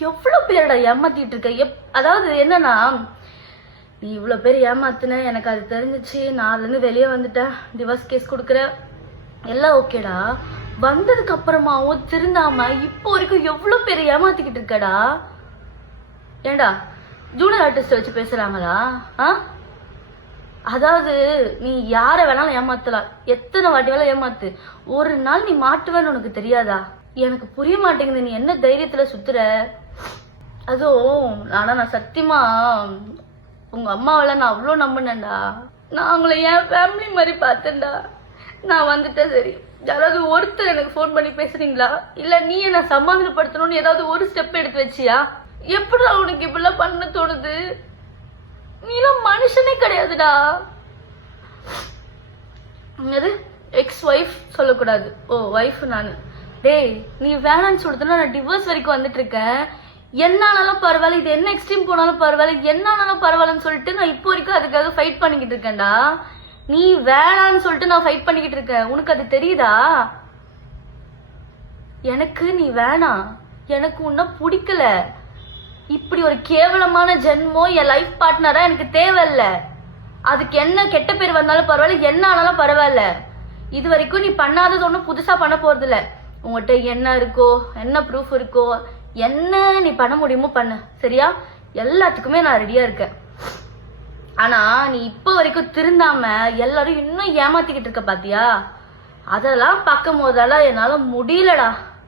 எவ்வளவு பேரடா ஏமாத்திட்டு இருக்க. அதாவது என்னன்னா, நீ இவ்வளவு பேர் ஏமாத்துன, எனக்கு அது தெரிஞ்சிச்சு, நான் அதுல இருந்து வெளியே வந்துட்டேன், டிவோர்ஸ் கேஸ் கொடுக்குற எல்லாம் ஓகேடா. வந்ததுக்கு அப்புறமாவும் திருந்தாம இப்போ வரைக்கும் எவ்வளவு பேர் ஏமாத்திக்கிட்டு இருக்கடா. ஏண்டா ஜூனியர் ஆர்டிஸ்ட் வச்சு பேசுறாங்களா? அதாவது நீ யார வேணாலும் ஏமாத்தலாம், எத்தனை வாட்டி வேணாலும் ஏமாத்து, ஒரு நாள் நீ மாட்டுவேன்னு உனக்கு தெரியாதா? எனக்கு புரிய மாட்டேங்குது, நீ என்ன தைரியத்துல சுத்துற? அதுவும் நான் சத்தியமா உங்க அம்மாவெல்லாம் நான் அவ்வளோ நம்பினேன்டா. நான் அவங்கள என் ஃபேமிலி மாதிரி பார்த்தேன்டா. நான் வந்துட்டேன், சரி யாராவது ஒருத்தர் எனக்கு ஃபோன் பண்ணி பேசுறீங்களா, இல்ல நீ என்ன சமாதானப்படுத்தணும்னு ஏதாவது ஒரு ஸ்டெப் எடுத்து வச்சியா? எப்படிடா உனக்கு இப்படிலாம் பண்ண தோணுது? நீலாம் மனுஷனே கிடையாதுடா. எக்ஸ் ஒய்ஃப் சொல்லக்கூடாது, ஓ ஒய்ஃப் நானு. டேய் நீ வேணான்னு சொல்றதுன்னா நான் டிவோர்ஸ் வரைக்கும் வந்துட்டு இருக்கேன். என்னானாலும் பரவாயில்ல, இது என்ன எக்ஸ்ட்ரீம் போனாலும் பரவாயில்ல, என்னானாலும் பரவாயில்லன்னு சொல்லிட்டு நான் இப்போ வரைக்கும் அதுக்காக ஃபைட் பண்ணிக்கிட்டு இருக்கேன்டா. நீ வேணான்னு சொல்லிட்டு நான் ஃபைட் பண்ணிக்கிட்டு இருக்கேன், உனக்கு அது தெரியுதா? எனக்கு நீ வேணாம், எனக்கு உன்ன பிடிக்கல. இப்படி ஒரு கேவலமான ஜென்மம் என் லைஃப் பார்ட்னரா எனக்கு தேவையில்ல. அதுக்கு என்ன கெட்ட பேர் வந்தாலும் பரவாயில்ல, என்ன ஆனாலும் பரவாயில்ல. இது வரைக்கும் நீ பண்ணாதது ஒன்றும் புதுசா பண்ண போறது இல்ல. உங்ககிட்ட என்ன இருக்கோ, என்ன ப்ரூஃப் இருக்கோ, என்ன நீ பண்ண முடியுமோ பண்ணு, சரியா? எல்லாத்துக்குமே நான் ரெடியா இருக்கேன். ஆனா நீ இப்ப வரைக்கும் திருந்தாம எல்லாரும் இன்னும் ஏமாத்திக்கிட்டு இருக்க பாத்தியா? அதெல்லாம் பார்க்கும் போதெல்லாம் என்னால முடியலடா.